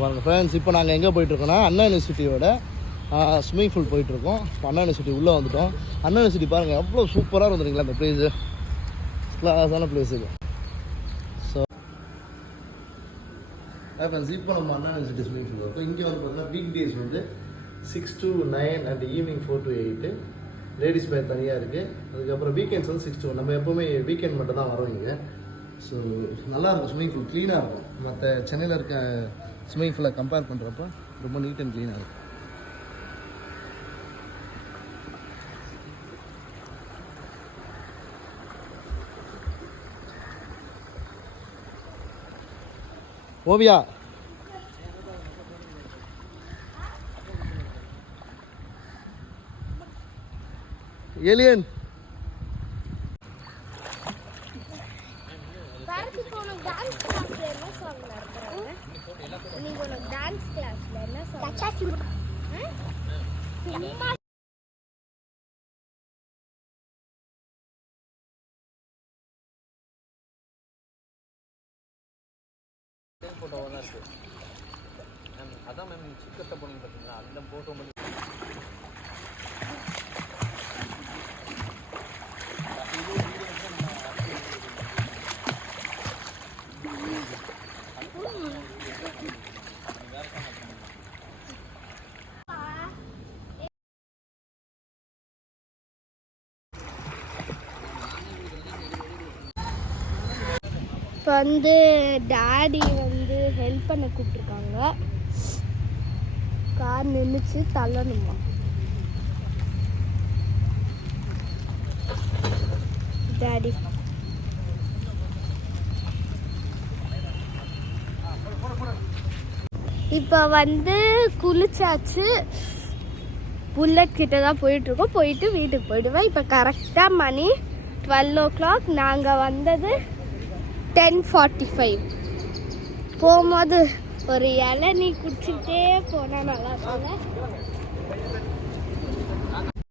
பாருங்கள் ஃப்ரெண்ட்ஸ், இப்போ நாங்கள் எங்கே போயிட்டுருக்கோன்னா அண்ணா யூனிவர்சிட்டியோட ஸ்விம்மிங் பூல் போயிட்டுருக்கோம். அண்ணா யூனிவர்சிட்டி உள்ளே வந்துவிட்டோம். அண்ணா யூனிவர்சிட்டி பாருங்கள் எவ்வளோ சூப்பராக இருந்துருங்களா அந்த பிளேஸு. கிளாஸான பிளேஸ் இது. ஸோ ஃப்ரெண்ட்ஸ், இப்போ நம்ம அண்ணா யூனிவர்சிட்டி ஸ்விம்மிங் பூல் இருக்கும். இங்கே வந்து பார்த்தீங்கன்னா வீக் டேஸ் வந்து 6 to 9 and evening 4 to 8 ladies பேர் தனியாக இருக்குது. அதுக்கப்புறம் வீக்கெண்ட்ஸ் வந்து 6 to 1. நம்ம எப்போவுமே வீக்கெண்ட் மட்டும் தான் வரோம் இங்கே. ஸோ நல்லாயிருக்கும், ஸ்விம்மிங் பூல் க்ளீனாக இருக்கும். மற்ற சென்னையில் இருக்க ஸ்விம்மிங் பூலை கம்பேர் பண்ணுறப்ப ரொம்ப நீட் அண்ட் க்ளீனாக இருக்கும். ஓவியா, ஏலியன் ஃபோட்டோவாக தான் இருக்குது. அதான் மேம் நீங்கள் சிக்கத்தை போனீங்க பார்த்தீங்களா, அந்த ஃபோட்டோ மட்டும். இப்போ வந்து டாடி வந்து ஹெல்ப் பண்ண கூப்பிட்ருக்காங்க. கார் நின்றுச்சு, தள்ளணுமா. டாடி இப்போ வந்து குளிச்சாச்சு. புல்லட் கிட்ட தான் போயிட்டுருக்கோம். போயிட்டு வீட்டுக்கு போயிடுவேன். இப்போ கரெக்டாக மணி 12 o'clock. நாங்கள் வந்தது 10:45. போகும்போது ஒரு இளநீ குடிச்சிக்கிட்டே போனால் நல்லா இருக்குங்க.